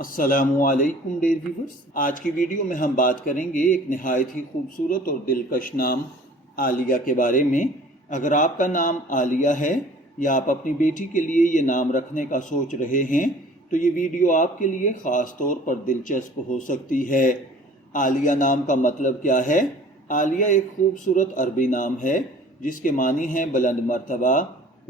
अस्सलामुअलैकुम dear viewers. आज की वीडियो में हम बात करेंगे एक नहायत ही खूबसूरत और दिलकश नाम आलिया के बारे में। अगर आपका नाम आलिया है या आप अपनी बेटी के लिए ये नाम रखने का सोच रहे हैं तो ये वीडियो आपके लिए ख़ास तौर पर दिलचस्प हो सकती है। आलिया नाम का मतलब क्या है? आलिया एक खूबसूरत अरबी नाम है जिसके मानी हैं बुलंद मर्तबा,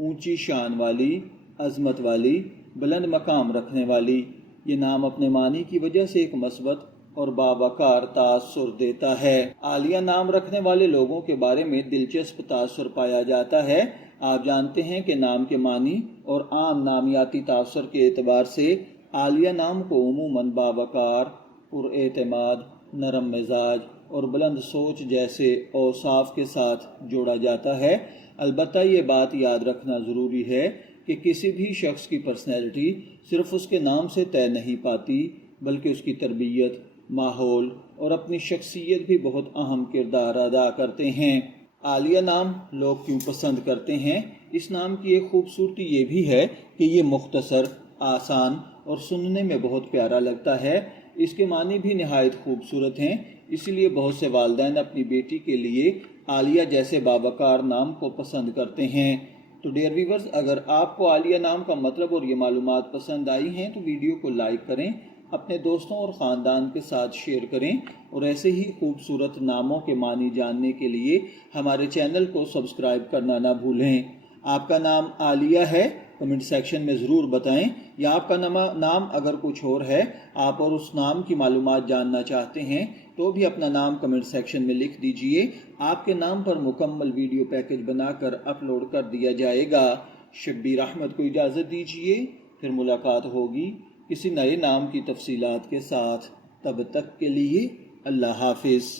ऊंची शान वाली, अजमत वाली, बुलंद मकाम रखने वाली। ये नाम अपने मानी की वजह से एक मस्बत और बावकार तासुर देता है। आलिया नाम रखने वाले लोगों के बारे में दिलचस्प तासुर पाया जाता है। आप जानते हैं कि नाम के मानी और आम नामियाती तासुर के एतबार से आलिया नाम को उमूमन बावकार, पुरएतमाद, नरम मिजाज और बुलंद सोच जैसे औसाफ के साथ जोड़ा जाता है। अलबत्ता ये बात याद रखना ज़रूरी है कि किसी भी शख्स की पर्सनैलिटी सिर्फ उसके नाम से तय नहीं पाती, बल्कि उसकी तरबियत, माहौल और अपनी शख्सियत भी बहुत अहम किरदार अदा करते हैं। आलिया नाम लोग क्यों पसंद करते हैं? इस नाम की एक खूबसूरती ये भी है कि ये मुख्तसर, आसान और सुनने में बहुत प्यारा लगता है। इसके मानी भी नहायत खूबसूरत हैं, इसलिए बहुत से वालिदैन अपनी बेटी के लिए आलिया जैसे बावकार नाम को पसंद करते हैं। तो डियर व्यूअर्स, अगर आपको आलिया नाम का मतलब और ये मालूमात पसंद आई हैं तो वीडियो को लाइक करें, अपने दोस्तों और ख़ानदान के साथ शेयर करें और ऐसे ही खूबसूरत नामों के मानी जानने के लिए हमारे चैनल को सब्सक्राइब करना ना भूलें। आपका नाम आलिया है? कमेंट सेक्शन में ज़रूर बताएं। या आपका नाम अगर कुछ और है, आप और उस नाम की मालूमात जानना चाहते हैं तो भी अपना नाम कमेंट सेक्शन में लिख दीजिए। आपके नाम पर मुकम्मल वीडियो पैकेज बनाकर अपलोड कर दिया जाएगा। शब्बीर अहमद को इजाज़त दीजिए, फिर मुलाकात होगी किसी नए नाम की तफसीलात के साथ। तब तक के लिए अल्लाह हाफिज़।